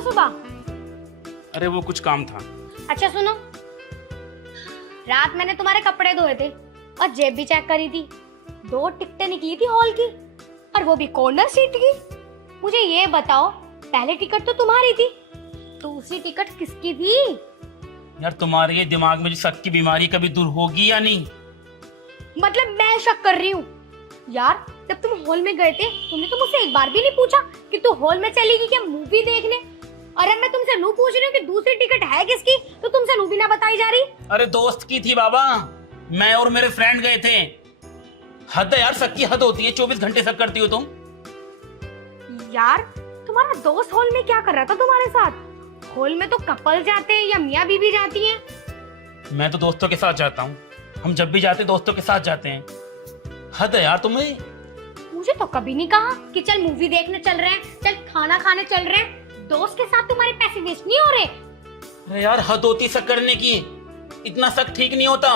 सुबह सुबह? अरे वो कुछ काम था। अच्छा सुनो, रात मैंने तुम्हारे कपड़े धोए थे और जेब भी चेक करी थी। 2 टिकटें निकली थी हॉल की, और वो भी कॉर्नर सीट की। मुझे ये बताओ, पहली टिकट तो तुम्हारी थी, दूसरी टिकट किसकी थी? यार तुम्हारे ये दिमाग में जो शक की बीमारी कभी दूर होगी या नहीं? मतलब मैं शक कर रही हूँ? यार जब तुम हॉल में गए थे, तुमने तो मुझसे एक बार भी नहीं पूछा कि तू हॉल में चलेगी क्या मूवी देखने। और अब मैं तुमसे नू पूछ रही हूँ कि दूसरी टिकट है किसकी, तो तुमसे नू भी ना बताई जा रही। अरे दोस्त की थी बाबा, मैं और मेरे फ्रेंड गए थे। हद है यार, शक की हद होती है। 24 घंटे शक करती हो तुम। यार तुम्हारा दोस्त हॉल में क्या कर रहा था तुम्हारे साथ? हॉल में तो कपल जाते हैं या मियाँ बीवी जाती हैं। मैं तो दोस्तों के साथ जाता हूँ। हम जब भी जाते दोस्तों के साथ जाते हैं। हद है यार तुम्हें। मुझे तो कभी नहीं कहा कि चल मूवी देखने चल रहे हैं, चल खाना खाने चल रहे हैं। दोस्त के साथ तुम्हारे पैसे वेस्ट नहीं हो रहे? अरे यार हद होती शक करने की, इतना शक ठीक नहीं होता।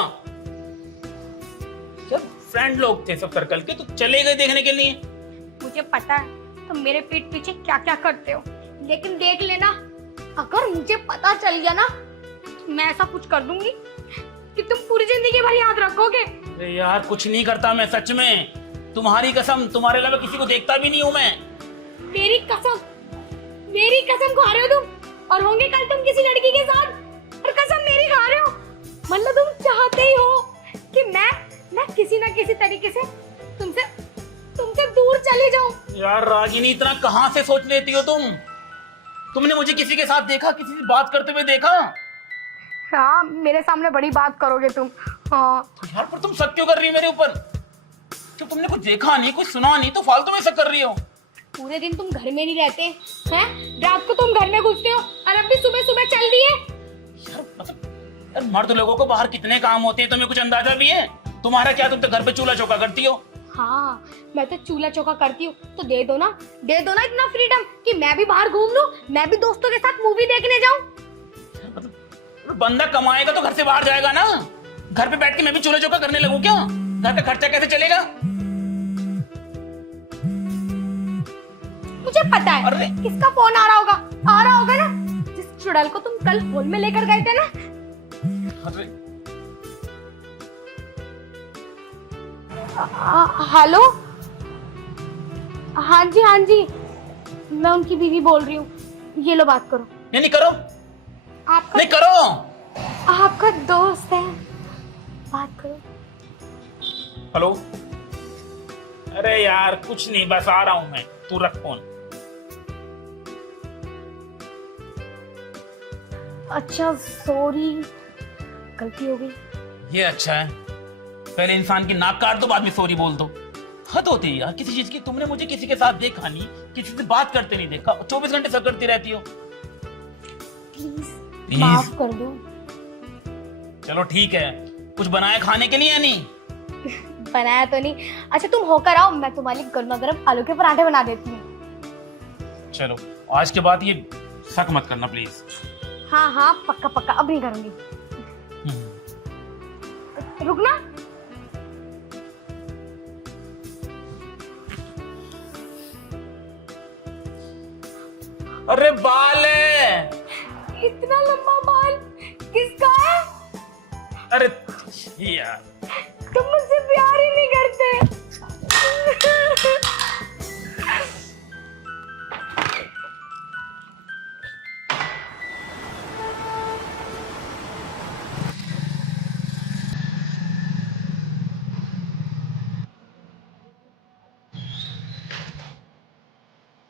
जब फ्रेंड लोग थे सब सर्कल के, तो चले गए देखने के लिए। मुझे पता है तुम मेरे पीठ पीछे क्या क्या करते हो, लेकिन देख लेना, अगर मुझे पता चल गया ना, तो मैं ऐसा कुछ कर दूंगी कि तुम पूरी जिंदगी भर याद रखोगे। अरे यार कुछ नहीं करता मैं, सच में। तुम्हारी कसम, तुम्हारे अलावा किसी को देखता भी नहीं हूँ मैं। मेरी कसम खा रहे हो तुम, और होंगे कल तुम किसी लड़की के साथ, और कसम मेरी खा रहे हो। मतलब तुम चाहते ही हो कि मैं किसी ना किसी तरीके से तुमसे दूर चली जाऊं। यार रागिनी, इतना कहाँ से सोच लेती हो तुम? तुमने मुझे किसी के साथ देखा, किसी से बात करते हुए देखा? हाँ, मेरे सामने बड़ी बात करोगे तुम। हाँ तो यार पर तुम शक क्यों कर रही हो मेरे ऊपर? जब तुमने कुछ देखा नहीं, कुछ सुना नहीं, तो फालतू में शक कर रही हो। पूरे दिन तुम घर में नहीं रहते हैं, रात को तुम घर में घुसते हो, और अब भी सुबह सुबह चल रही है। यार मतलब यार मर्द लोगों को बाहर कितने काम होते हैं, तुम्हें कुछ अंदाजा भी है? तुम्हारा क्या, तुम तो घर पे चूल्हा चौका करती हो। हाँ, मैं तो चूल्हा चौका करती हूँ, तो दे दो ना इतना फ्रीडम कि मैं भी बाहर घूम लूं, मैं भी दोस्तों के साथ मूवी देखने जाऊं। मतलब बंदा कमाएगा तो घर से बाहर जाएगा ना। घर पे बैठ के मैं भी चूल्हा चौका करने लगूं क्या? घर का खर्चा कैसे चलेगा? मुझे पता है अरे किसका फोन आ रहा होगा ना, जिस चुड़ैल को तुम कल हॉल में लेकर गए थे ना। अरे हेलो, हाँ जी, मैं उनकी बीवी बोल रही हूँ। ये लो, बात करो। नहीं करो, नहीं करो। आपका दोस्त है, बात करो। हेलो। अरे यार कुछ नहीं, बस आ रहा हूं मैं, तू रख फोन। अच्छा सॉरी, गलती हो गई। ये अच्छा है, पहले इंसान की नाक काट दो, बाद में सॉरी बोल दो। हद होती है यार किसी चीज की। तुमने मुझे किसी के साथ देखा नहीं, किसी से बात करते नहीं देखा, 24 घंटे सब करती रहती हो। प्लीज माफ कर दो। चलो ठीक है, कुछ बनाया खाने के लिए या नहीं? बनाया तो नहीं। अच्छा तुम होकर आओ, मैं तुम्हारे लिए गर्मा गर्म आलू के पराठे बना देती हूँ। चलो, आज के बाद ये शक मत करना प्लीज। हाँ पक्का अब नहीं करूंगी। रुकना। अरे बाल है। इतना लंबा बाल किसका है? अरे यार तुम मुझसे प्यार ही नहीं करते।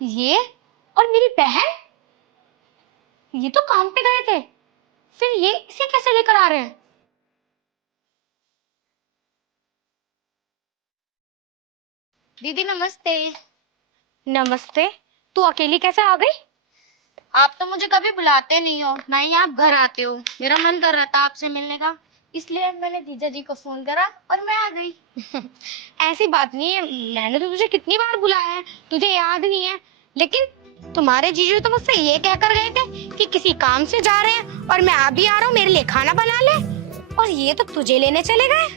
ये और मेरी बहन, ये तो काम पे गए थे, फिर ये इसे कैसे लेकर आ रहे हैं? दीदी नमस्ते। नमस्ते। तू अकेली कैसे आ गई? आप तो मुझे कभी बुलाते नहीं हो, ना ही आप घर आते हो। मेरा मन कर रहा था आपसे मिलने का, इसलिए मैंने जीजा जी को फोन करा और मैं आ गई। ऐसी बात नहीं है, मैंने तो तुझे कितनी बार बुलाया है, तुझे याद नहीं है। लेकिन तुम्हारे जीजू तो मुझसे ये कहकर गए थे कि किसी काम से जा रहे हैं और मैं अभी आ रहा हूँ, मेरे लिए खाना बना ले, और ये तो तुझे लेने चले गए।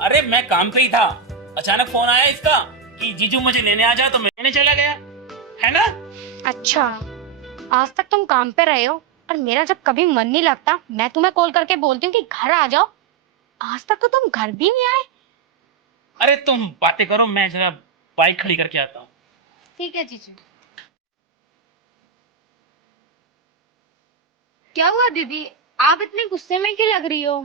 अरे मैं काम पे ही था, अचानक फोन आया इसका कि जीजू मुझे लेने आ जा, तो मैं लेने चला गया, है ना? अच्छा आज तक तुम काम पे रहे हो और मेरा जब कभी मन नहीं लगता मैं तुम्हें कॉल करके बोलती हूँ कि घर आ जाओ। आज तक तो तुम घर भी नहीं आए। अरे तुम बातें करो, मैं जरा बाइक खड़ी करके आता हूँ। ठीक है जीजू। क्या हुआ दीदी, आप इतने गुस्से में क्यों लग रही हो?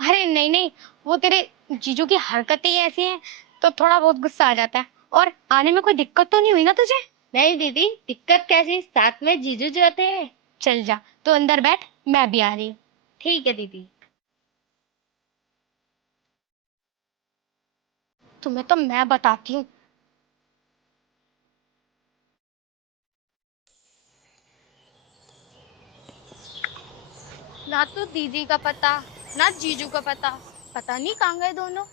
अरे नहीं नहीं, वो तेरे जीजू की हरकतें ही ऐसी हैं तो थोड़ा बहुत गुस्सा आ जाता है। और आने में कोई दिक्कत तो नहीं हुई ना तुझे? नहीं दीदी, दिक्कत कैसी, साथ में जीजू जो होते हैं। चल जा, तो अंदर बैठ, मैं भी आ रही हूँ। ठीक है दीदी। तुम्हें तो मैं बताती हूँ। ना तो दीदी का पता, ना जीजू का पता। पता नहीं कहाँ गए दोनों।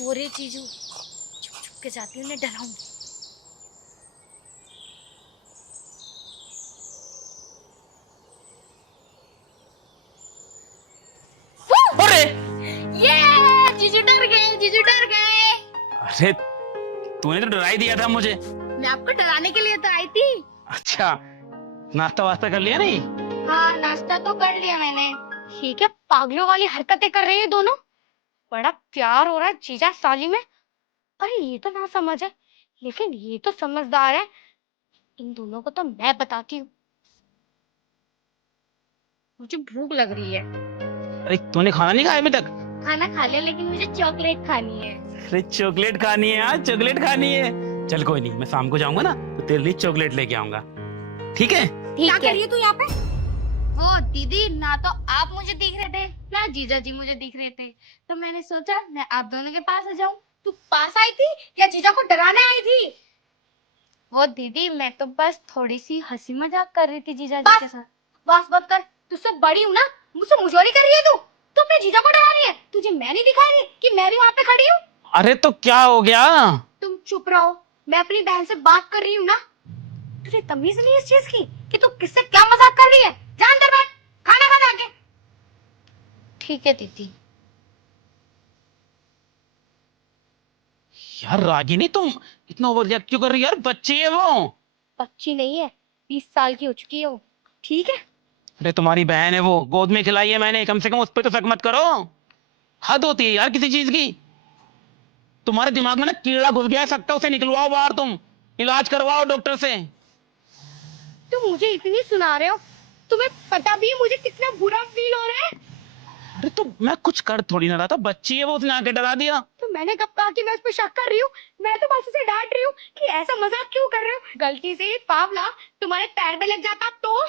वो रे जीजू, छुप छुप के जाती हूँ, उन्हें डराऊंगी। अरे ये जीजू डर गए, जीजू डर गए। अरे तूने तो डरा ही दिया था मुझे। मैं आपको डराने के लिए तो आई थी। अच्छा, नाश्ता वास्ता कर लिया नहीं? हाँ, नाश्ता तो कर लिया मैंने। ये क्या पागलों वाली हरकतें कर रही है दोनों? बड़ा प्यार हो रहा है जीजा साली में। अरे ये तो ना समझ है, लेकिन ये तो समझदार है। इन दोनों को तो मैं बताती हूँ। मुझे भूख लग रही है। अरे तूने खाना नहीं खाया अभी तक? खाना खा लिया, लेकिन मुझे चॉकलेट खानी है। अरे चॉकलेट खानी है यार, चॉकलेट खानी है। चल कोई नहीं, मैं शाम को जाऊंगा ना तो तेरे लिए चॉकलेट लेके आऊंगा, ठीक है? क्या कर रही है तू यहाँ पे? वो दीदी, ना तो आप मुझे दिख रहे थे, ना जीजा जी मुझे दिख रहे थे, तो मैंने सोचा मैं आप दोनों के पास आ जाऊं। तू पास आई थी या जीजा को डराने आई थी? वो दीदी, मैं तो बस थोड़ी सी हंसी मजाक कर रही थी जीजा जी के साथ। बस बस कर, तुझसे बड़ी हूँ ना, मुझसे मुजोरी कर रही है तू। तू अपने जीजा को डरा रही है। तुझे मैं नहीं दिखाई दी कि मैं भी वहाँ पे खड़ी हूँ? अरे तो क्या हो गया? तुम चुप रहो, मैं अपनी बहन से बात कर रही हूँ ना। तुझे तमीज नहीं है इस चीज की कि तू किससे क्या मजाक कर रही है? जा अंदर बैठ, खाना खा जाके। ठीक है दीदी। यार रागिनी, तुम इतना ओवर रिएक्ट क्यों कर रही है यार? बच्ची है वो। बच्ची नहीं है, 20 साल की हो चुकी है वो, ठीक है? अरे तुम्हारी बहन है वो, गोद में खिलाई है मैंने, कम से कम उस पर तो शक मत करो। हद होती है यार किसी चीज की। तुम्हारे दिमाग में ना कीड़ा घुस गया है, सकता उसे निकलवाओ बाहर, तुम इलाज करवाओ डॉक्टर से। तुम मुझे इतनी सुना रहे हो, तुम्हें पता भी है मुझे कितना बुरा फील हो रहा है? अरे तो मैं कुछ कर थोड़ी ना रहा था, बच्ची है वो, उसने आके डरा दिया। तो मैंने कब कहा कि मैं उस पर शक कर रही हूँ? मैं तो बस उसे डांट रही हूँ कि ऐसा मजाक क्यों कर रहे हो। गलती से ये पावला तुम्हारे पैर में लग जाता तो?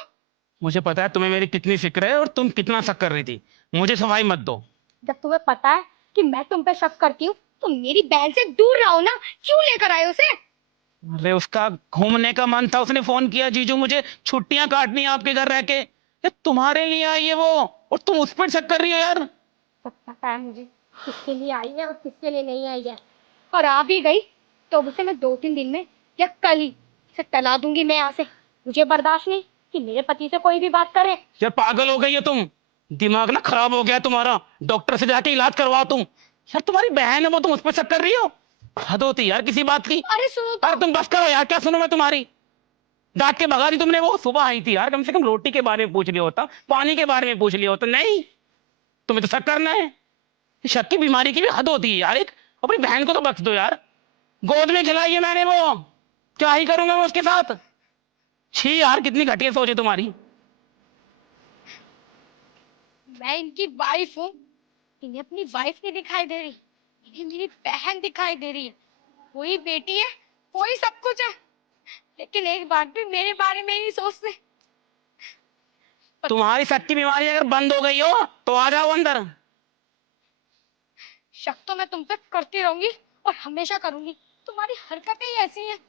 मुझे पता है तुम्हें मेरी कितनी फिक्र है और तुम कितना शक कर रही थी। मुझे सफाई मत दो। जब तुम्हें पता है कि मैं तुम पे शक करती हूँ तो मेरी बहन से दूर रहो ना, क्यों लेकर आए उसे? अरे उसका घूमने का मन था, उसने फोन किया, जीजू मुझे छुट्टियां काटनी है आपके घर रह के। ये तुम्हारे लिए आई है वो, और तुम उस पर शक कर रही हो यार। सब पता है मुझे किसके लिए आई है और किसके लिए नहीं आई है। और आ भी गई तो अब उसे मैं 2-3 दिन में या कल ही इसे टला दूंगी मैं यहाँ से। मुझे बर्दाश्त नहीं कि मेरे पति से कोई भी बात करे। यार पागल हो गई है तुम, दिमाग ना खराब हो गया तुम्हारा। डॉक्टर से जाके इलाज करवाओ तुम। यार तुम्हारी बहन है वो, तुम उस पर शक कर रही हो? हद होती यार किसी बात की। अरे सुनो तो। अरे तुम बस करो यार, क्या सुनो मैं तुम्हारी। डांट के भगा दी तुमने। वो सुबह आई थी यार, कम से कम रोटी के बारे में पूछ लिया होता, पानी के बारे में पूछ लिया होता। नहीं, तुम्हें तो शक करना है। शक की बीमारी की भी हद होती है यार। एक अपनी बहन को तो बख्श दो यार। गोद में खिलाई है मैंने वो, क्या ही करूंगा मैं उसके साथ। छी यार, कितनी घटिया सोच है तुम्हारी। मैं इनकी वाइफ हूँ, इन्हें अपनी वाइफ नहीं दिखाई दे रही, इन्हें मेरी बहन दिखाई दे रही है। वही बेटी है, वही सब कुछ है, लेकिन एक बात भी मेरे बारे में नहीं सोचते। तुम्हारी शक की बीमारी अगर बंद हो गई हो तो आ जाओ अंदर। शक तो मैं तुम पे करती रहूंगी और हमेशा करूंगी, तुम्हारी हरकतें ही ऐसी हैं।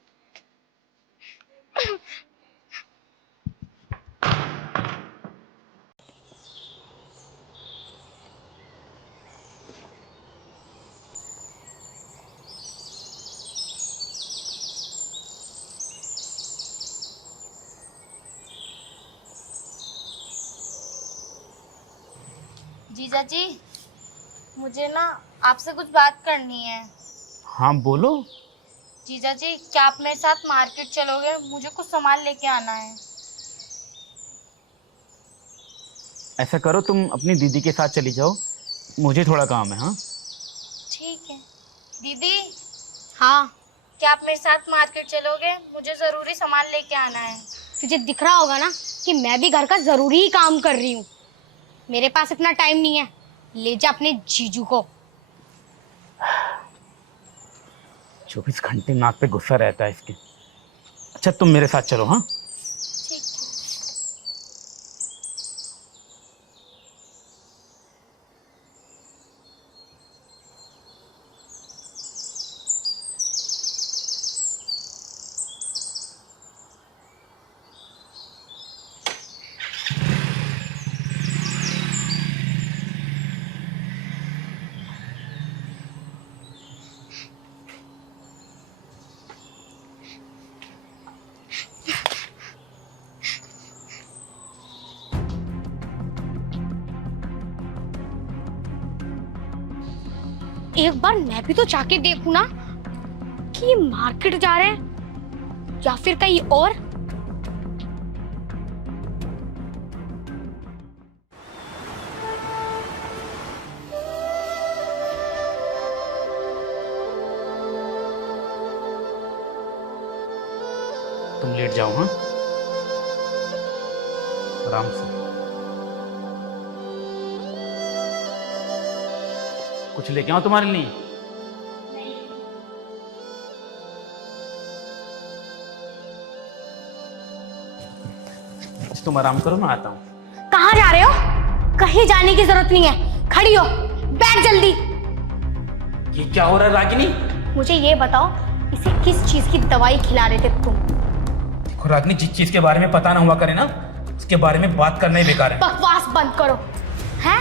जीजा जी, मुझे ना आपसे कुछ बात करनी है। हाँ बोलो। जीजा जी, क्या आप मेरे साथ मार्केट चलोगे? मुझे कुछ सामान लेके आना है। ऐसा करो, तुम अपनी दीदी के साथ चली जाओ, मुझे थोड़ा काम है। हाँ ठीक है। दीदी, हाँ, क्या आप मेरे साथ मार्केट चलोगे? मुझे जरूरी सामान लेके आना है। तुझे दिख रहा होगा ना कि मैं भी घर का जरूरी ही काम कर रही हूँ। मेरे पास इतना टाइम नहीं है। ले जा अपने जीजू को। 24 घंटे नाक पे गुस्सा रहता है इसके। अच्छा तुम मेरे साथ चलो। हाँ ठीक है। एक बार मैं भी तो जाके देखूं ना कि ये मार्केट जा रहे हैं या फिर कहीं और। तुम लेट जाओ। हाँ आराम से। कुछ लेके आओ तुम्हारे लिए। अच्छा, तुम आराम करो, मैं आता हूँ। कहाँ जा रहे हो? कहीं जाने की जरूरत नहीं है, खड़ी हो, बैठ जल्दी। ये क्या हो रहा है रागिनी? मुझे ये बताओ, इसे किस चीज की दवाई खिला रहे थे तुम? देखो रागिनी, जिस चीज के बारे में पता ना हुआ करे ना, उसके बारे में बात करना ही बेकार है। बकवास बंद करो। हैं?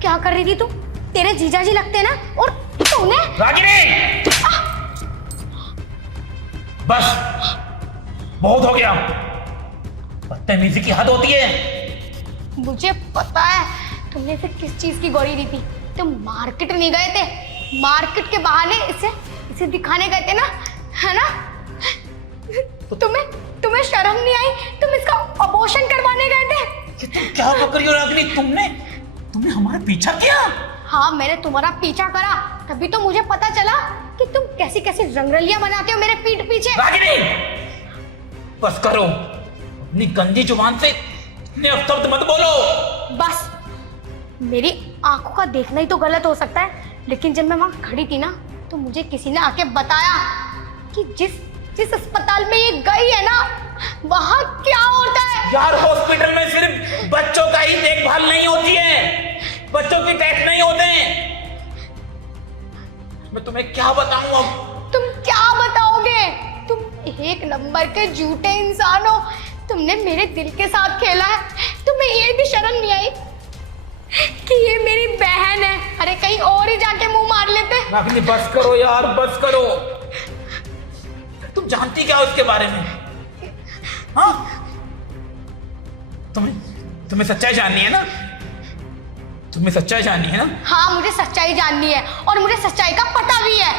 क्या कर रही थी तुम? तेरे जीजाजी लगते ना, और तूने। रागिनी! बस बहुत हो गया। बदतमीजी की हद होती है। मुझे पता है तुमने इसे किस चीज की गोली दी थी। तुम मार्केट नहीं गए थे, मार्केट के बहाने इसे दिखाने गए थे ना, है ना? तुम्हें शर्म नहीं आई? तुम इसका अबॉर्शन करवाने गए थे। तुम क्या कर रही हो रागिनी? तुमने हमारा पीछा किया? हाँ, मैंने तुम्हारा पीछा करा, तभी तो मुझे पता चला कि तुम कैसी कैसी रंगरलियां बनाते हो मेरे पीठ पीछे। रागिनी बस करो, अपनी गंदी जुबान से इतने अपशब्द मत बोलो। बस, मेरी आंखों का देखना ही तो गलत हो सकता है, लेकिन जब मैं वहां खड़ी थी ना, तो मुझे किसी ने आके बताया कि जिस अस्पताल में ये गई है ना, वहां क्या होता है। यार हॉस्पिटल में सिर्फ बच्चों का ही देखभाल नहीं होती है, बच्चों की टेस्ट नहीं होते। मैं तुम्हें क्या बताऊं अब? तुम क्या बताओगे? तुम एक नंबर के झूठे इंसान हो। तुमने मेरे दिल के साथ खेला है। तुम्हें ये भी शर्म नहीं आई कि ये मेरी बहन है? अरे कहीं और ही जाके मुंह मार लेते। रागिनी बस करो यार, बस करो। तुम जानती क्या हो उसके बारे में? हाँ, तुम्हें सच्चाई जाननी है ना? तुम्हें सच्चाई जाननी है ना? हाँ, मुझे सच्चाई जाननी है, और मुझे सच्चाई का पता भी है।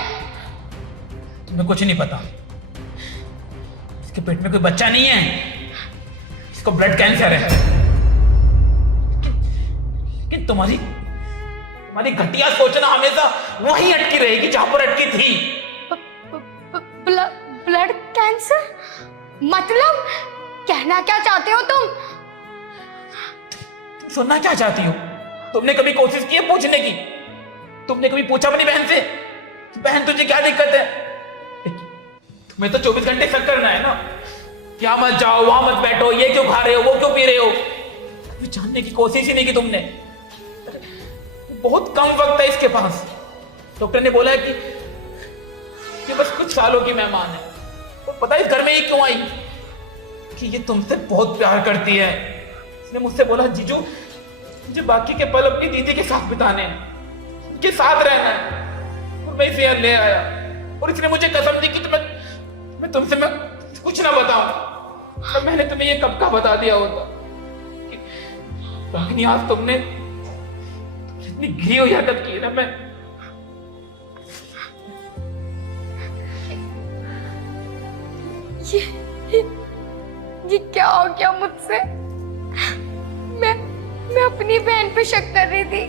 तुम्हें कुछ नहीं पता। इसके पेट में कोई बच्चा नहीं है, इसको ब्लड कैंसर है। लेकिन तुम्हारी घटिया सोचना हमेशा वहीं अटकी रहेगी जहां पर अटकी थी। Blood cancer? मतलब कहना क्या चाहते हो तुम? सुनना क्या चाहती हो? तुमने कभी कोशिश की है पूछने की? तुमने कभी पूछा अपनी बहन से, बहन तुझे क्या दिक्कत है? तुम्हें तो 24 घंटे शक करना है ना, क्या मत जाओ, वहां मत बैठो, ये क्यों खा रहे हो, वो क्यों पी रहे हो। जानने की कोशिश ही नहीं की तुमने। बहुत कम वक्त है इसके पास। डॉक्टर ने बोला है कि बस कुछ सालों की मेहमान है। तो पता है इस घर में ये क्यों आई? कि ये तुमसे बहुत प्यार करती है। इसने मुझसे बोला, जीजू मुझे बाकी के पल अपनी दीदी के साथ बिताने हैं, उनके साथ रहना है। और मैं इसे यहाँ ले आया, और इसने मुझे कसम दी कि मैं तुमसे मैं कुछ ना बताऊं। और मैंने तुम्हें ये कब का बता दिया होता। रागिनी आज तुमने इतनी घी हुई हरकत की ना, मैं ये क्या हो गया मुझसे? मैं अपनी बहन पे शक कर रही थी।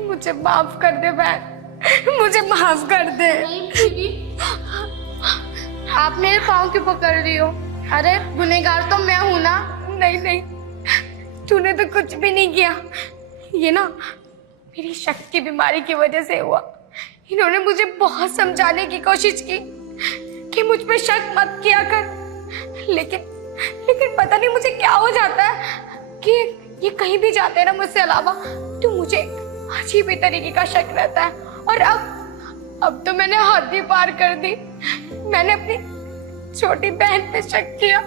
मुझे माफ कर दे बहन, मुझे माफ कर दे। नहीं दीदी, आप मेरे पाँव क्यों पकड़ रही हो? अरे गुनहगार तो मैं हूं ना। नहीं नहीं, तूने तो कुछ भी नहीं किया। ये ना मेरी शक की बीमारी की वजह से हुआ। इन्होंने मुझे बहुत समझाने की कोशिश की कि मुझ पे शक मत किया कर, लेकिन पता नहीं मुझे क्या हो जाता है कि ये कहीं भी जाते हैं ना मुझसे अलावा, तो मुझे अजीब ही तरीके का शक रहता है। और अब तो मैंने हद ही पार कर दी। मैंने अपनी छोटी बहन पे शक किया।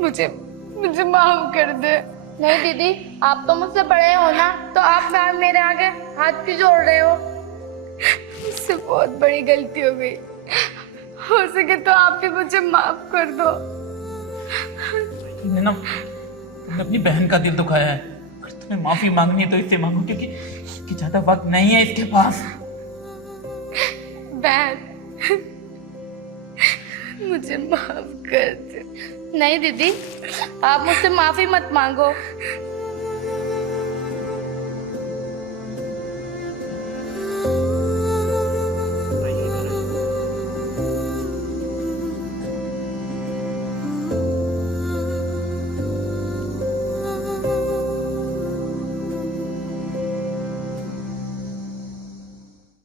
मुझे माफ कर दे। नहीं दीदी, आप तो मुझसे बड़े हो ना, तो आप मेरे आगे हाथ क्यों जोड़ रहे हो? मुझसे बहुत बड़ी गलती हो गई। हो सके तो आप भी मुझे माफ कर दो। तुमने अपनी बहन का दिल दुखाया है। अगर तुम्हें माफी मांगनी है तो इससे मांगो, क्योंकि ज्यादा वक्त नहीं है इसके पास। बहन, मुझे माफ कर दे। नहीं दीदी, आप मुझसे माफी मत मांगो।